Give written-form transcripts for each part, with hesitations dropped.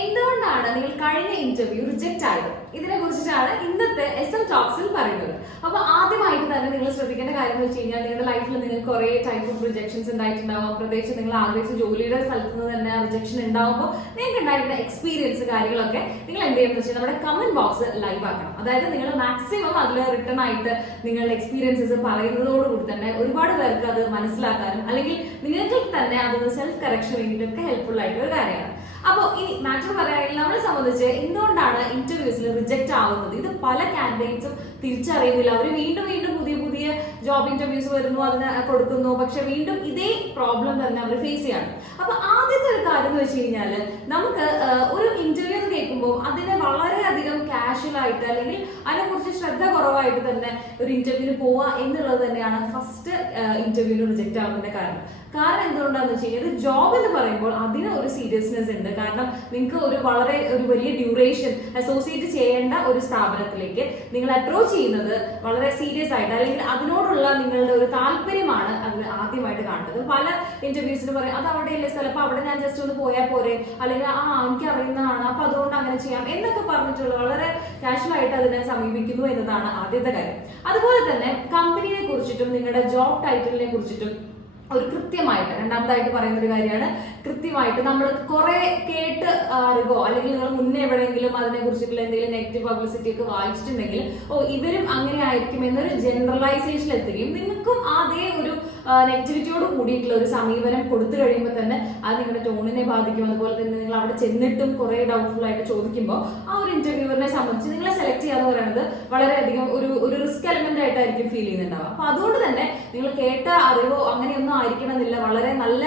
എന്തുകൊണ്ടാണ് നിങ്ങൾ കഴിഞ്ഞ ഇന്റർവ്യൂ റിജക്ട് ആയത്? ഇതിനെ കുറിച്ചിട്ടാണ് ഇന്നത്തെ SM ടോക്സിൽ പറയുന്നത്. അപ്പൊ ആദ്യമായിട്ട് തന്നെ നിങ്ങൾ ശ്രദ്ധിക്കേണ്ട കാര്യം എന്ന് വെച്ച് കഴിഞ്ഞാൽ നിങ്ങളുടെ ലൈഫിൽ നിങ്ങൾക്ക് കുറെ ടൈപ്പ് ഓഫ് റിജക്ഷൻസ് ഉണ്ടായിട്ടുണ്ടാവും. പ്രത്യേകിച്ച് നിങ്ങൾ ആഗ്രഹിച്ച ജോലിയുടെ സ്ഥലത്ത് നിന്ന് തന്നെ റിജക്ഷൻ ഉണ്ടാവുമ്പോൾ നിങ്ങൾക്ക് ഉണ്ടായിരുന്ന എക്സ്പീരിയൻസ് കാര്യങ്ങളൊക്കെ നിങ്ങൾ എന്ത് ചെയ്യുന്നത് വെച്ചാൽ നമ്മുടെ കമന്റ് ബോക്സ് ലൈവ് ആക്കണം. അതായത് നിങ്ങൾ മാക്സിമം അതിൽ റിട്ടേൺ ആയിട്ട് നിങ്ങളുടെ എക്സ്പീരിയൻസസ് പറയുന്നതോടുകൂടി തന്നെ ഒരുപാട് പേർക്ക് അത് മനസ്സിലാക്കാനും അല്ലെങ്കിൽ നിങ്ങൾക്ക് തന്നെ അതൊന്ന് സെൽഫ് കറക്ഷൻ വേണ്ടിയിട്ടൊക്കെ ഹെൽപ്ഫുൾ ആയിട്ടുള്ള ഒരു കാര്യമാണ്. അപ്പോൾ ഇനി മാറ്റർ പറയുകയാണെങ്കിൽ നമ്മളെ സംബന്ധിച്ച് എന്തുകൊണ്ടാണ് ഇന്റർവ്യൂസിൽ റിജക്ട് ആവുന്നത്? ഇത് പല കാൻഡിഡേറ്റ്സും തിരിച്ചറിയുന്നില്ല. അവർ വീണ്ടും വീണ്ടും പുതിയ ജോബ് ഇന്റർവ്യൂസ് വരുന്നു, അതിന് കൊടുക്കുന്നു, പക്ഷെ വീണ്ടും ഇതേ പ്രോബ്ലം തന്നെ അവർ ഫേസ് ചെയ്യാണ്. അപ്പൊ ആദ്യത്തെ ഒരു കാര്യം എന്ന് വെച്ച് കഴിഞ്ഞാൽ നമുക്ക് ഒരു ഇന്റർവ്യൂ എന്ന് കേൾക്കുമ്പോൾ അതിനെ വളരെയധികം കാഷ്വൽ ആയിട്ട് അല്ലെങ്കിൽ അതിനെക്കുറിച്ച് ശ്രദ്ധ കുറവായിട്ട് തന്നെ ഒരു ഇന്റർവ്യൂവിന് പോവുക എന്നുള്ളത് തന്നെയാണ് ഫസ്റ്റ് ഇന്റർവ്യൂവിന് റിജക്ട് ആവുന്നതിന്റെ കാരണം. കാരണം എന്തുകൊണ്ടാന്ന് വെച്ച് കഴിഞ്ഞാൽ ഒരു ജോബ് എന്ന് പറയുമ്പോൾ അതിന് ഒരു സീരിയസ്നെസ് ഉണ്ട്. കാരണം നിങ്ങൾക്ക് ഒരു വലിയ ഡ്യൂറേഷൻ അസോസിയേറ്റ് ചെയ്യേണ്ട ഒരു സ്ഥാപനത്തിലേക്ക് നിങ്ങൾ അപ്രോച്ച് ചെയ്യുന്നത് വളരെ സീരിയസ് ആയിട്ട് അല്ലെങ്കിൽ അതിനോടുള്ള നിങ്ങളുടെ ഒരു താല്പര്യമാണ് അതിൽ ആദ്യമായിട്ട് കാണുന്നത്. പല ഇന്റർവ്യൂസിന് പറയും അത് അവിടെയല്ലേ സ്ഥലം, അപ്പൊ അവിടെ ഞാൻ ജസ്റ്റ് ഒന്ന് പോയാൽ പോരെ, അല്ലെങ്കിൽ എനിക്ക് അറിയുന്നതാണ് അപ്പൊ അതുകൊണ്ട് അങ്ങനെ ചെയ്യാം എന്നൊക്കെ പറഞ്ഞിട്ടുള്ള വളരെ കാഷ്വൽ ആയിട്ട് അതിനെ സമീപിക്കുന്നു എന്നതാണ് ആദ്യത്തെ കാര്യം. അതുപോലെ തന്നെ കമ്പനിയെ കുറിച്ചിട്ടും നിങ്ങളുടെ ജോബ് ടൈറ്റിലിനെ കുറിച്ചിട്ടും ഒരു കൃത്യമായിട്ട് രണ്ടാമതായിട്ട് പറയുന്ന ഒരു കാര്യമാണ് കൃത്യമായിട്ട് നമ്മൾ കുറെ കേട്ട് അറിവോ അല്ലെങ്കിൽ നിങ്ങൾ മുന്നേ എവിടെയെങ്കിലും അതിനെ കുറിച്ചിട്ടുള്ള എന്തെങ്കിലും നെഗറ്റീവ് പബ്ലിസിറ്റി ഒക്കെ വായിച്ചിട്ടുണ്ടെങ്കിൽ ഇവരും അങ്ങനെ ആയിരിക്കും എന്നൊരു ജനറലൈസേഷൻ എത്തുകയും നിങ്ങൾക്കും അതേ ഒരു നെഗറ്റിവിറ്റിയോട് കൂടിയിട്ടുള്ള ഒരു സമീപനം കൊടുത്തു കഴിയുമ്പോൾ തന്നെ അത് നിങ്ങളുടെ ടോണിനെ ബാധിക്കും. അതുപോലെ തന്നെ നിങ്ങൾ അവിടെ ചെന്നിട്ടും കുറെ ഡൗട്ട്ഫുൾ ആയിട്ട് ചോദിക്കുമ്പോൾ ആ ഒരു ഇന്റർവ്യൂവറിനെ സംബന്ധിച്ച് നിങ്ങളെ സെലക്ട് ചെയ്യാന്ന് പറയുന്നത് വളരെയധികം ഒരു റിസ്ക് എലമെന്റ് ആയിട്ടായിരിക്കും ഫീൽ ചെയ്യുന്നുണ്ടാവുക. അപ്പൊ അതുകൊണ്ട് തന്നെ നിങ്ങൾ കേട്ട അറിവോ അങ്ങനെയൊന്നും ആയിരിക്കണമെന്നില്ല, വളരെ നല്ല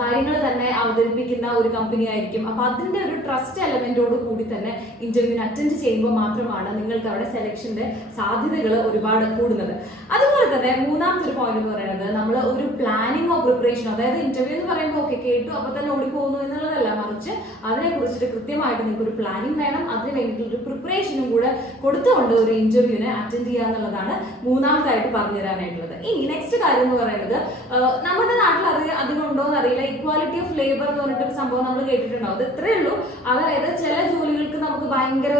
കാര്യങ്ങൾ തന്നെ അവതരിപ്പിക്കുന്ന ഒരു കമ്പനി ആയിരിക്കും. അപ്പൊ അതിന്റെ ഒരു ട്രസ്റ്റ് എലമെന്റോട് കൂടി തന്നെ ഇന്റർവ്യൂവിന് അറ്റൻഡ് ചെയ്യുമ്പോൾ മാത്രമാണ് നിങ്ങൾക്ക് അവിടെ സെലക്ഷന്റെ സാധ്യതകൾ ഒരുപാട് കൂടുന്നത്. അതുപോലെ തന്നെ മൂന്നാമത്തെ ഒരു പോയിന്റ് എന്ന് പറയുന്നത് നമ്മൾ ഒരു പ്ലാനിങ്ങോ പ്രിപ്പറേഷനോ, അതായത് ഇന്റർവ്യൂ എന്ന് പറയുമ്പോൾ ഓക്കെ കേട്ടു അപ്പൊ തന്നെ ഓടിപ്പോകുന്നു എന്നുള്ളതല്ല, മറിച്ച് അതിനെ കുറിച്ചിട്ട് കൃത്യമായിട്ട് നിങ്ങൾക്ക് ഒരു പ്ലാനിങ് വേണം. അതിന് വേണ്ടിയിട്ടുള്ള ഒരു പ്രിപ്പറേഷനും കൂടെ കൊടുത്തുകൊണ്ട് ഒരു ഇന്റർവ്യൂവിനെ അറ്റൻഡ് ചെയ്യുക എന്നുള്ളതാണ് മൂന്നാമതായിട്ട് പറഞ്ഞു തരാനായിട്ടുള്ളത്. ഇനി നെക്സ്റ്റ് കാര്യം എന്ന് പറയുന്നത് നമ്മുടെ നാട്ടിൽ അധികം ഉണ്ടോ എന്ന് അറിയില്ല, ഇക്വാലിറ്റി ഓഫ് ലേബർ എന്ന് പറഞ്ഞിട്ടൊരു സംഭവം നമ്മൾ കേട്ടിട്ടുണ്ടാവും. അത് ഇത്രയേ ഉള്ളൂ. അതായത് ചില ജോലികൾക്ക് നമുക്ക് ഭയങ്കര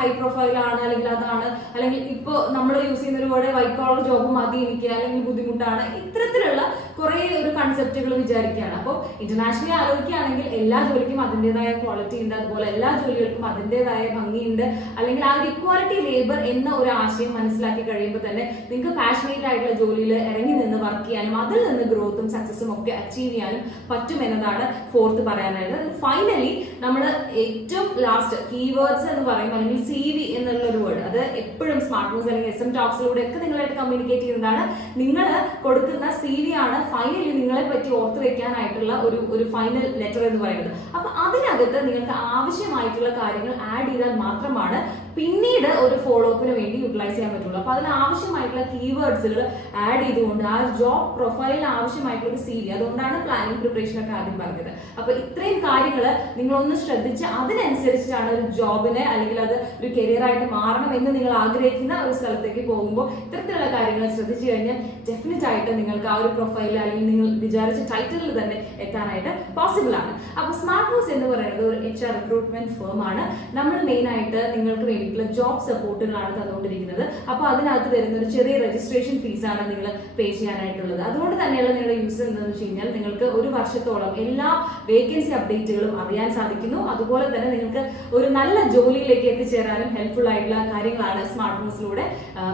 ഹൈ പ്രൊഫൈൽ ആണ് അല്ലെങ്കിൽ അതാണ്, അല്ലെങ്കിൽ ഇപ്പൊ നമ്മൾ യൂസ് ചെയ്യുന്ന ഒരു വേർഡ് വൈറ്റ് കോളർ ജോബ് മതി എനിക്ക് അല്ലെങ്കിൽ ബുദ്ധിമുട്ടാണ്, ഇത്തരത്തിലുള്ള കുറെ ഒരു കൺസെപ്റ്റുകൾ വിചാരിക്കുകയാണ്. അപ്പോൾ ഇന്റർനാഷണലി ആലോചിക്കുകയാണെങ്കിൽ എല്ലാ ജോലിക്കും അതിൻ്റെതായ ക്വാളിറ്റി ഉണ്ട്, അതുപോലെ എല്ലാ ജോലികൾക്കും അതിൻ്റെതായ ഭംഗിയുണ്ട്. അല്ലെങ്കിൽ ആ ഒരു ഇക്വാലിറ്റി ലേബർ എന്ന ഒരു ആശയം മനസ്സിലാക്കി കഴിയുമ്പോൾ തന്നെ നിങ്ങൾക്ക് പാഷനേറ്റ് ആയിട്ടുള്ള ജോലിയിൽ ഇറങ്ങി നിന്ന് വർക്ക് ചെയ്യാനും അതിൽ നിന്ന് ഗ്രോത്തും സക്സസും ഒക്കെ അച്ചീവ് ചെയ്യാനും പറ്റും എന്നതാണ് ഫോർത്ത് പറയാനായിട്ടുള്ളത്. ഫൈനലി നമ്മൾ ഏറ്റവും ലാസ്റ്റ് കീവേഡ്സ് എന്ന് പറയുമ്പോൾ അല്ലെങ്കിൽ CV എന്നുള്ള ഒരു വേർഡ്, അത് എപ്പോഴും സ്മാർട്ട് മൂവ്സ് അല്ലെങ്കിൽ SM ടോക്സിലൂടെ ഒക്കെ നിങ്ങളായിട്ട് കമ്മ്യൂണിക്കേറ്റ് ചെയ്യുന്നതാണ്. നിങ്ങൾ കൊടുക്കുന്ന CV ആണ് ഫൈനലി നിങ്ങളെ പറ്റി ഓർത്ത് വെക്കാനായിട്ടുള്ള ഒരു ഫൈനൽ ലെറ്റർ എന്ന് പറയുന്നത്. അപ്പൊ അതിനകത്ത് നിങ്ങൾക്ക് ആവശ്യമായിട്ടുള്ള കാര്യങ്ങൾ ആഡ് ചെയ്താൽ മാത്രമാണ് പിന്നീട് ഒരു ഫോളോ അപ്പിന് വേണ്ടി യൂട്ടിലൈസ് ചെയ്യാൻ പറ്റുള്ളൂ. അപ്പൊ അതിന് ആവശ്യമായിട്ടുള്ള കീവേഡ്സുകൾ ആഡ് ചെയ്തുകൊണ്ട് ആ ജോബ് പ്രൊഫൈലിന് ആവശ്യമായിട്ടുള്ള ഒരു CV, അതുകൊണ്ടാണ് പ്ലാനിങ് പ്രിപ്പറേഷൻ ഒക്കെ ആദ്യം പറഞ്ഞത്. അപ്പൊ ഇത്രയും കാര്യങ്ങൾ നിങ്ങളൊന്ന് ശ്രദ്ധിച്ച് അതിനനുസരിച്ചിട്ടാണ് ഒരു ജോബിനെ അല്ലെങ്കിൽ അത് ഒരു കരിയർ ആയിട്ട് മാറണം എന്ന് നിങ്ങൾ ആഗ്രഹിക്കുന്ന ഒരു സ്ഥലത്തേക്ക് പോകുമ്പോൾ ഇത്തരത്തിലുള്ള കാര്യങ്ങൾ ശ്രദ്ധിച്ചു കഴിഞ്ഞാൽ ഡെഫിനറ്റ് ആയിട്ട് നിങ്ങൾക്ക് ആ ഒരു പ്രൊഫൈൽ അല്ലെങ്കിൽ നിങ്ങൾ വിചാരിച്ച ടൈറ്റിലിൽ തന്നെ എത്താനായിട്ട് പോസിബിൾ ആണ്. അപ്പൊ സ്മാർട്ട് മൂവ്സ് എന്ന് പറയുന്നത് ഒരു HR റിക്രൂട്ട്മെന്റ് ഫേം ആണ്. നമ്മൾ മെയിൻ ആയിട്ട് നിങ്ങൾക്ക് വേണ്ടിയിട്ടുള്ള ജോബ് സപ്പോർട്ടുകളാണ് തന്നുകൊണ്ടിരിക്കുന്നത്. അപ്പൊ അതിനകത്ത് വരുന്ന ഒരു ചെറിയ രജിസ്ട്രേഷൻ ഫീസാണ് നിങ്ങൾ പേ ചെയ്യാനായിട്ടുള്ളത്. അതുകൊണ്ട് തന്നെയുള്ള നിങ്ങളുടെ യൂസ് എന്താണെന്ന് വെച്ച് കഴിഞ്ഞാൽ നിങ്ങൾക്ക് ഒരു വർഷത്തോളം എല്ലാ വേക്കൻസി അപ്ഡേറ്റുകളും അറിയാൻ സാധിക്കുന്നു. അതുപോലെ തന്നെ നിങ്ങൾക്ക് ഒരു നല്ല ജോലിയിലേക്ക് എത്തിച്ചേരാനും ഹെൽപ്ഫുൾ ആയിട്ടുള്ള കാര്യങ്ങളാണ് സ്മാർട്ട് മൂവ്സിലൂടെ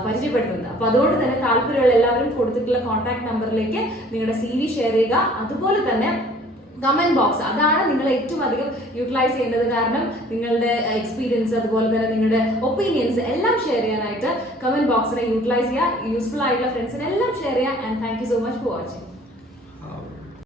പരിചയപ്പെടുത്തുന്നത്. അപ്പൊ അതുകൊണ്ട് തന്നെ താല്പര്യമുള്ള എല്ലാവരും കൊടുത്തിട്ടുള്ള കോൺടാക്ട് നമ്പറിലേക്ക് നിങ്ങളുടെ CV ഷെയർ ചെയ്യുക. അതുപോലെ തന്നെ കമന്റ് ബോക്സ്, അതാണ് നിങ്ങൾ ഏറ്റവും അധികം യൂട്ടിലൈസ് ചെയ്യേണ്ടത്. കാരണം നിങ്ങളുടെ എക്സ്പീരിയൻസ് അതുപോലെ തന്നെ നിങ്ങളുടെ ഒപ്പീനിയൻസ് എല്ലാം ഷെയർ ചെയ്യാനായിട്ട് കമന്റ് ബോക്സിനെ യൂട്ടിലൈസ് ചെയ്യുക. യൂസ്ഫുൾ ആയിട്ടുള്ള ഫ്രണ്ട്സിനെ എല്ലാം ഷെയർ ചെയ്യുക. And thank you so much for watching.